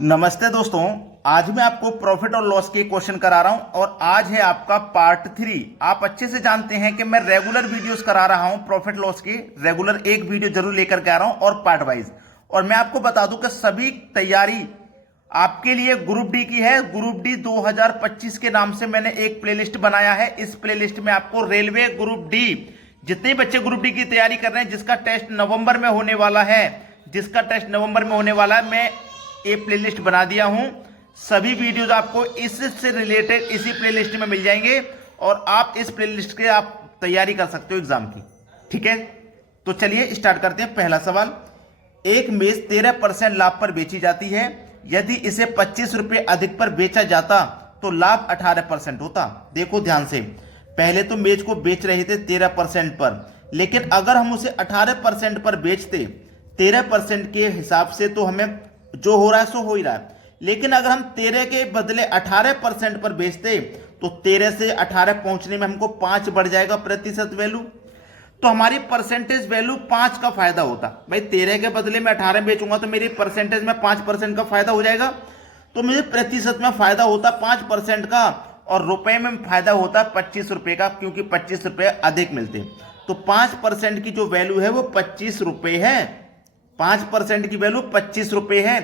नमस्ते दोस्तों। आज मैं आपको प्रॉफिट और लॉस के क्वेश्चन करा रहा हूं और आज है आपका पार्ट 3। आप अच्छे से जानते हैं कि मैं रेगुलर वीडियोस करा रहा हूं, प्रॉफिट लॉस की रेगुलर एक वीडियो जरूर लेकर के आ रहा हूं और पार्ट वाइज। और मैं आपको बता दूं कि सभी तैयारी आपके लिए ग्रुप डी की है। ग्रुप डी 2025 के नाम से मैंने एक प्लेलिस्ट बनाया है। इस प्लेलिस्ट में आपको रेलवे ग्रुप डी, जितने बच्चे ग्रुप डी की तैयारी कर रहे हैं, जिसका टेस्ट नवंबर में होने वाला है, मैं ये प्लेलिस्ट बना दिया हूं। सभी वीडियोस आपको इससे रिलेटेड इसी प्लेलिस्ट में मिल जाएंगे और आप इस प्लेलिस्ट के आप तैयारी कर सकते हो एग्जाम की। ठीक है, तो चलिए स्टार्ट करते हैं। पहला सवाल, एक मेज 13% लाभ पर बेची जाती है। यदि इसे 25 रुपए अधिक पर बेचा जाता तो लाभ 18% होता। देखो ध्यान से, पहले तो मेज को बेच रहे थे 13% पर, लेकिन अगर हम उसे 18% पर बेचते, 13% के हिसाब से तो हमें जो हो रहा है सो हो ही रहा है। लेकिन अगर हम 13 के बदले 18% पर बेचते तो 13 से 18 पहुंचने में हमको 5 बढ़ जाएगा प्रतिशत वैल्यू, तो हमारी परसेंटेज वैल्यू 5 का फायदा होता। भाई 13 के बदले में 18 बेचूंगा तो मेरी परसेंटेज में 5% का फायदा हो जाएगा, तो मुझे प्रतिशत में फायदा होता 5% का और रुपए में फायदा होता 25 रुपए का, क्योंकि 25 रुपए अधिक मिलते। तो 5% की जो वैल्यू है वो 25 रुपए है। 5% की वैल्यू 25 रुपए है।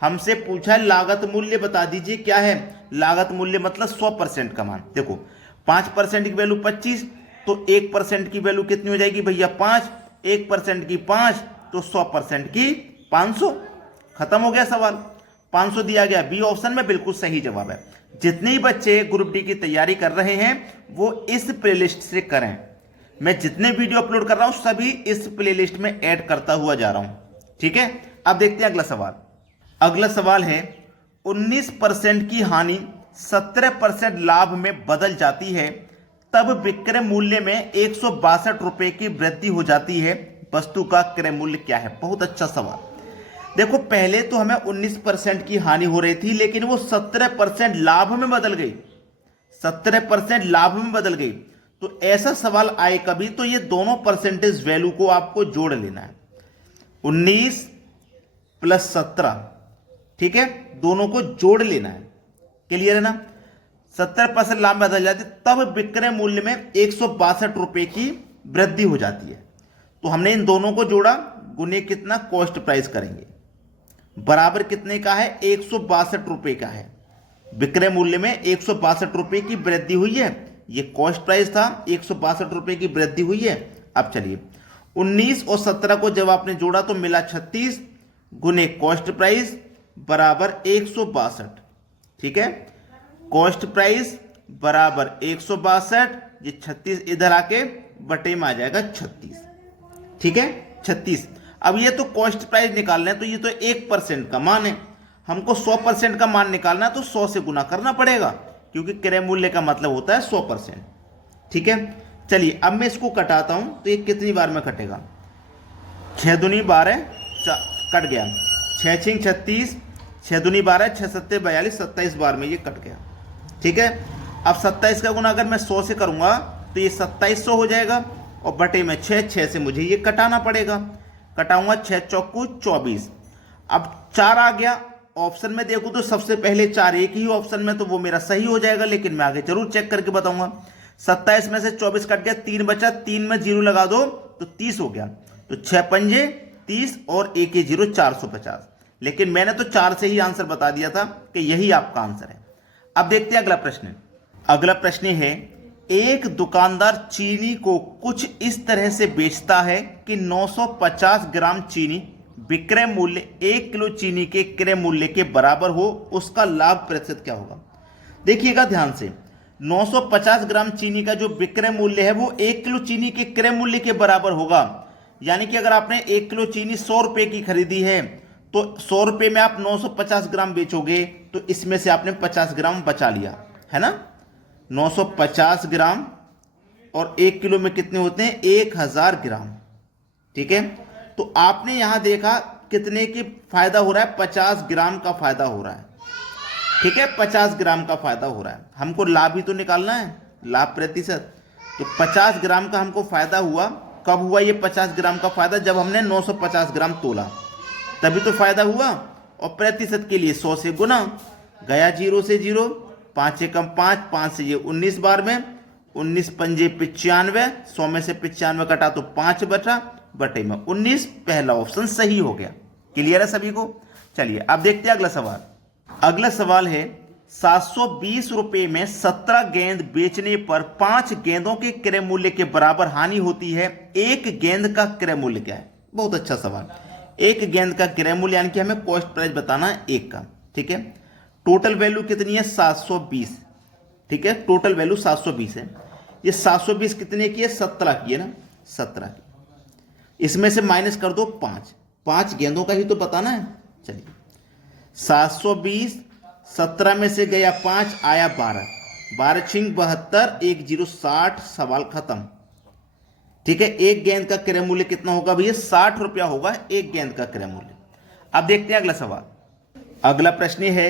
हमसे पूछा लागत मूल्य बता दीजिए क्या है। लागत मूल्य मतलब 100% का मान। देखो 5% की वैल्यू 25, तो 1% की वैल्यू कितनी हो जाएगी भैया 5, 1% की 5, तो 100% की 500। खत्म हो गया सवाल, 500 दिया गया। बी ऑप्शन में बिल्कुल सही जवाब है। जितने ही बच्चे ग्रुप डी की तैयारी कर रहे हैं वो इस प्लेलिस्ट से करें। मैं जितने वीडियो अपलोड कर रहा हूं सभी इस प्लेलिस्ट में ऐड करता हुआ जा रहा हूं। ठीक है, अब देखते हैं अगला सवाल। अगला सवाल है, 19% की हानि 17% लाभ में बदल जाती है, तब विक्रय मूल्य में 162 रुपए की वृद्धि हो जाती है। वस्तु का क्रय मूल्य क्या है? बहुत अच्छा सवाल। देखो पहले तो हमें 19% की हानि हो रही थी, लेकिन वो 17% लाभ में बदल गई। 17% लाभ में बदल गई। तो ऐसा सवाल आए कभी तो ये दोनों परसेंटेज वैल्यू को आपको जोड़ लेना है। 19 प्लस 17, ठीक है, दोनों को जोड़ लेना है। क्लियर है ना? 70% लाभ में बदल जाती तब विक्रय मूल्य में 162 रुपए की वृद्धि हो जाती है। तो हमने इन दोनों को जोड़ा, गुने कितना कॉस्ट प्राइस करेंगे, बराबर कितने का है 162 रुपए का है। विक्रय मूल्य में 162 रुपए की वृद्धि हुई है, ये कॉस्ट प्राइस था, 162 रुपए की वृद्धि हुई है। अब चलिए 19 और 17 को जब आपने जोड़ा तो मिला 36, गुने कॉस्ट प्राइस बराबर 162। ठीक है, कॉस्ट प्राइस बराबर 162, ये 36 इधर आके बटे में आ जाएगा 36। ठीक है, 36। अब ये तो कॉस्ट प्राइस निकालना है, तो ये तो 1% का मान है। हमको 100% का मान निकालना है तो 100 से गुना करना पड़ेगा, क्योंकि क्रय मूल्य का मतलब होता है 100%। ठीक है, चलिए अब मैं इसको कटाता हूं तो ये कितनी बार में कटेगा। 6 दूनी 12, कट गया। 6 6 36, 6 दूनी 12, 6 7 42, 27 बार में ये कट गया। ठीक है, अब 27 का गुना अगर मैं 100 से करूंगा तो ये 2700 हो जाएगा और बटे में 6 से मुझे ये कटाना पड़ेगा। कटाऊंगा 6 चौकू 24। अब 4 आ गया। ऑप्शन में देखूं तो सबसे पहले 4 एक ही ऑप्शन में, तो वो मेरा सही हो जाएगा, लेकिन मैं आगे जरूर चेक करके बताऊंगा। 27 में से 24 कट गया, 3 बचा, 3 में 0 लगा दो तो 30 हो गया। तो 6 पंजे 30 और 1 0 450। लेकिन मैंने तो 4 से ही आंसर बता दिया था कि यही आपका आंसर है। अब देखते हैं अगला प्रश्न। अगला प्रश्न है, एक दुकानदार चीनी को कुछ इस तरह से बेचता है कि 950 ग्राम चीनी विक्रय मूल्य 1 किलो चीनी के क्रय मूल्य के बराबर हो, उसका लाभ प्रतिशत क्या होगा? देखिएगा ध्यान से, 950 ग्राम चीनी का जो विक्रय मूल्य है वो 1 किलो चीनी के क्रय मूल्य के बराबर होगा। यानी कि अगर आपने 1 किलो चीनी 100 रुपए की खरीदी है तो 100 रुपए में आप 950 ग्राम बेचोगे, तो इसमें से आपने 50 ग्राम बचा लिया है ना। 950 ग्राम और 1 किलो में कितने होते हैं 1000 ग्राम। ठीक है, तो आपने यहां देखा कितने की फायदा हो रहा है, 50 ग्राम का फायदा हो रहा है। ठीक है, 50 ग्राम का फायदा हो रहा है। हमको लाभ ही तो निकालना है, लाभ प्रतिशत। तो 50 ग्राम का हमको फायदा हुआ। कब हुआ ये 50 ग्राम का फायदा? जब हमने 950 ग्राम तोला, तभी तो फायदा हुआ। और प्रतिशत के लिए 100 से गुना, गया 0 से 0, 5 से कम 5, 5 से ये 19 बार में, 19 पंजे 95, 100 में से 95 कटा तो 5 बटे में 19, पहला ऑप्शन सही हो गया। क्लियर है सभी को? चलिए अब देखते हैं अगला सवाल। अगला सवाल है 720 रुपए में 17 गेंद बेचने पर 5 गेंदों के क्रय मूल्य के बराबर हानि होती है, एक गेंद का क्रय मूल्य क्या है? बहुत अच्छा सवाल। एक गेंद का क्रय मूल्य यानी कि हमें कॉस्ट प्राइस बताना है एक का, ठीक है। टोटल वैल्यू कितनी है? 720, ठीक है, टोटल वैल्यू 720 है। ये 720 कितने की है? 17 की है ना, 17 की। इसमें से माइनस कर दो 5 गेंदों का ही तो बताना है। चलिए 720, 17 में से गया 5, आया 12, 12 छिंग 72, 1 0 60, सवाल खत्म, ठीक है। एक गेंद का क्रय मूल्य कितना होगा भैया? 60 रुपया होगा एक गेंद का क्रय मूल्य। अब देखते हैं अगला सवाल। अगला प्रश्न है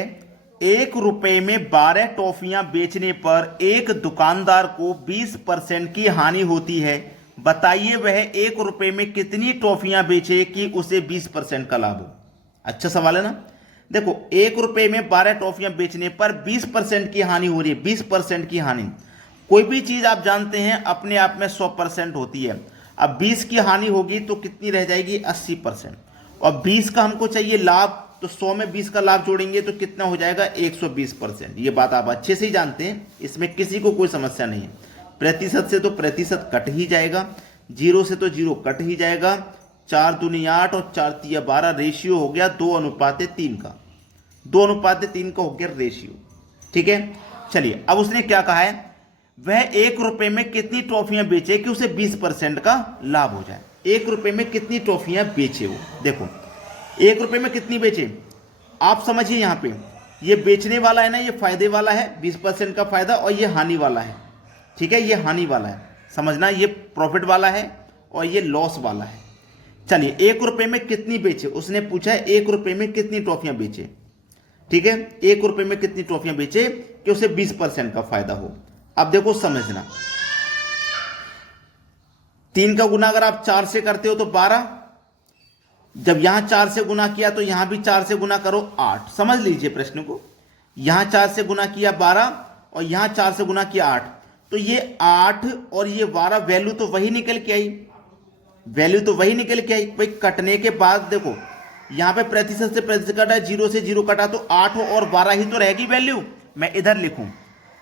1 रुपए में 12 टॉफियां बेचने पर एक दुकानदार को 20% की हानि होती है, बताइए वह 1 रुपए में कितनी टॉफियां बेचे कि उसे 20% का लाभ हो? अच्छा सवाल है ना। देखो 1 रुपए में 12 टॉफियां बेचने पर 20% की हानि हो रही है, 20% की हानि। कोई भी चीज आप जानते हैं अपने आप में 100% होती है। अब 20 की हानि होगी तो कितनी रह जाएगी? 80%। और 20 का हमको चाहिए लाभ, तो 100 में 20 का लाभ जोड़ेंगे तो कितना हो जाएगा? 120%। ये बात आप अच्छे से ही जानते हैं, इसमें किसी को कोई समस्या नहीं है। प्रतिशत से तो प्रतिशत कट ही जाएगा, 0 से तो 0 कट ही जाएगा, 4 दूनी 8 और 4 तिया 12, रेशियो हो गया 2:3 का, 2:3 का हो गया रेशियो, ठीक है। चलिए अब उसने क्या कहा है? वह 1 रुपए में कितनी टॉफियां बेचे कि उसे 20% का लाभ हो जाए। 1 रुपए में कितनी टॉफियां बेचे वो? देखो 1 रुपए में कितनी बेचे आप समझिए। यहां पे ये बेचने वाला है ना, ये फायदे वाला है 20% का फायदा, और ये हानि वाला है, ठीक है, ये हानि वाला है, समझना। ये प्रॉफिट वाला है और ये लॉस वाला है। चलिए 1 रुपए में कितनी बेचे उसने पूछा है, 1 रुपए में कितनी टॉफियां बेचे, ठीक है। 1 रुपए में कितनी टॉफियां बेचे कि उसे 20% का फायदा हो। अब देखो समझना, 3 का गुना अगर आप 4 से करते हो तो 12, जब यहां 4 से गुना किया तो यहां भी 4 से गुना करो 8। समझ लीजिए प्रश्न को, यहां 4 से गुना किया 12 और यहां 4 से गुना किया 8, तो ये 8 और ये 12 वैल्यू तो वही निकल के आई, वैल्यू तो वही निकल के आई। भाई कटने के बाद देखो यहां पे प्रतिशत से प्रतिशत कटा, 0 से 0 कटा, तो 8 और 12 ही तो रहेगी वैल्यू। मैं इधर लिखूं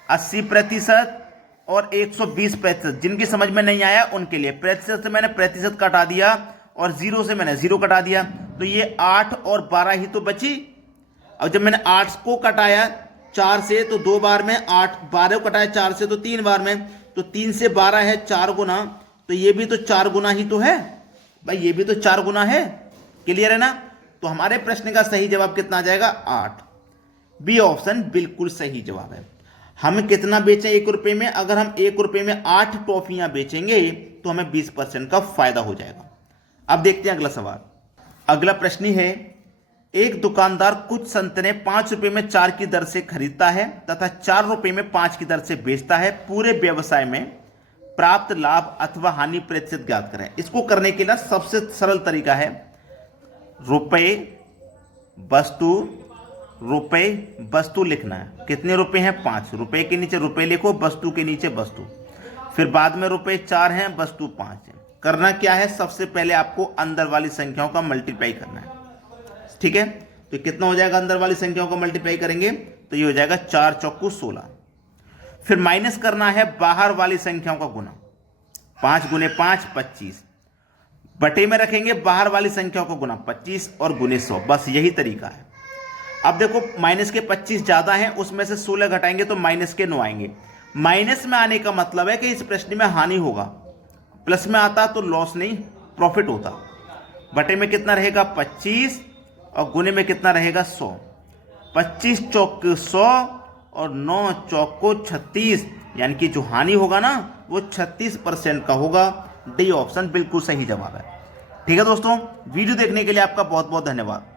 80% और 120%। जिनकी समझ में नहीं आया उनके लिए, प्रतिशत से मैंने प्रतिशत कटा दिया और 0 से मैंने 0 कटा दिया, तो ये 8 और 12 ही तो बची। अब जब मैंने 8 को कटाया 4 से तो 2 बार में, 8 12 को कटाया 4 से तो 3 बार में, तो 3 से 12 है 4 गुना, तो ये भी तो 4 गुना ही तो है भाई, ये भी तो 4 गुना है। क्लियर है ना? तो हमारे प्रश्न का सही जवाब कितना आ जाएगा? 8। बी ऑप्शन बिल्कुल सही जवाब है। हम कितना बेचें 1 रुपए में? अगर हम 1 रुपए में 8 टॉफियां बेचेंगे तो हमें 20% का फायदा हो जाएगा। अब देखते हैं अगला सवाल। अगला प्रश्न है एक दुकानदार कुछ संतरे 5 रुपए में 4 की दर से खरीदता है तथा 4 रुपए में 5 की दर से बेचता है। पूरे व्यवसाय में प्राप्त लाभ अथवा हानि प्रतिशत ज्ञात करें। इसको करने के लिए सबसे सरल तरीका है रुपए वस्तु लिखना है। कितने रुपए हैं? 5। रुपए के नीचे रुपए लिखो, वस्तु के नीचे वस्तु, फिर बाद में रुपए 4 हैं, वस्तु 5 है। करना क्या है? सबसे पहले आपको अंदर वाली संख्याओं का मल्टीप्लाई करना है, ठीक है। तो कितना हो जाएगा? अंदर वाली संख्याओं का मल्टीप्लाई करेंगे तो ये हो जाएगा 4 चौकू 16। फिर माइनस करना है बाहर वाली संख्याओं का गुना, 5 गुने 5 25, बटे में रखेंगे बाहर वाली संख्याओं को गुना 25 और गुने 100। बस यही तरीका है। अब देखो माइनस के 25 ज्यादा हैं, उसमें से 16 घटाएंगे तो माइनस के 9 आएंगे। माइनस में आने का मतलब है कि इस प्रश्न में हानि होगा, प्लस में आता तो लॉस नहीं प्रॉफिट होता। बटे में कितना रहेगा? 25 और गुने में कितना रहेगा? 100। 25 चौक 100 और 9 चौक 36, यानी कि जो हानि होगा ना वो 36% का होगा। डी ऑप्शन बिल्कुल सही जवाब है। ठीक है दोस्तों, वीडियो देखने के लिए आपका बहुत बहुत धन्यवाद।